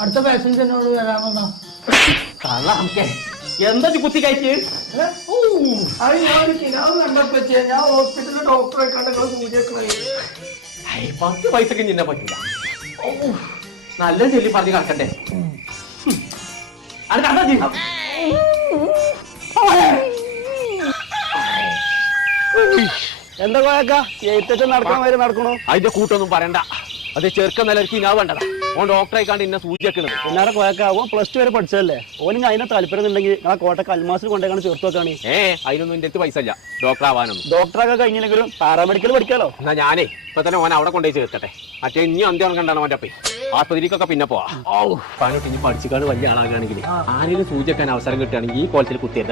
അടുത്ത പാസഞ്ചറിനോട് വരാമെന്നോ നമുക്ക് എന്താ കുത്തി കഴിച്ച് അത് ഞാനൊരു കിനാവ് കണ്ടപ്പോ ഞാൻ ഹോസ്പിറ്റലിലെ ഡോക്ടറെ കണ്ടങ്ങൾ സൂചിക്കണേ 10 പൈസക്ക് നിന്നെ പറ്റില്ല. നല്ല ചെല്ലി പറഞ്ഞ് കിടക്കണ്ടേ അത് കണ്ടാ ചെയ്യാം. എന്താ കോയക്ക എഴുത്തച്ഛൻ നടക്കാൻ വരെ നടക്കണോ? അതിന്റെ കൂട്ടൊന്നും പറയണ്ട. അത് ചെറുക്കം നിലക്ക് ഇനാ വേണ്ടതാ. ഓൻ ഡോക്ടറെ കണ്ട് ഇന്നെ സൂചിക്കണത്. എന്നാലും കോയക്ക ഓൻ +2 വരെ പഠിച്ചതല്ലേ? ഓനിന് അതിനെ താല്പര്യം ഉണ്ടെങ്കിൽ ആ കോട്ടക്ക് അൽമാസിൽ കൊണ്ടേക്കാണ് ചേർത്ത് വെക്കാണ്. അതിനൊന്നും എന്റെ അടുത്ത് പൈസ ഇല്ല ഡോക്ടർ ആവാനൊന്നും. ഡോക്ടറൊക്കെ കഴിഞ്ഞില്ലെങ്കിലും പാരാമെഡിക്കൽ പഠിക്കാലോ. എന്നാ ഞാനേ ഇപ്പൊ തന്നെ ഓൻ അവിടെ കൊണ്ടുപോയി ചേർക്കട്ടെ. മറ്റേ ഇനി അന്ത്യം കണ്ടാണ് ഓൻ്റെ അപ്പേ. ആസ്പത്രിക്കൊക്കെ പിന്നെ പോവാ. പണിട്ട് ഇനി പഠിച്ചിക്കാണ്ട് വലിയ ആളാകാണെങ്കിൽ ആരെങ്കിലും സൂചിക്കാൻ അവസരം കിട്ടുകയാണെങ്കിൽ ഈ കോളത്തിൽ കുത്തിയത്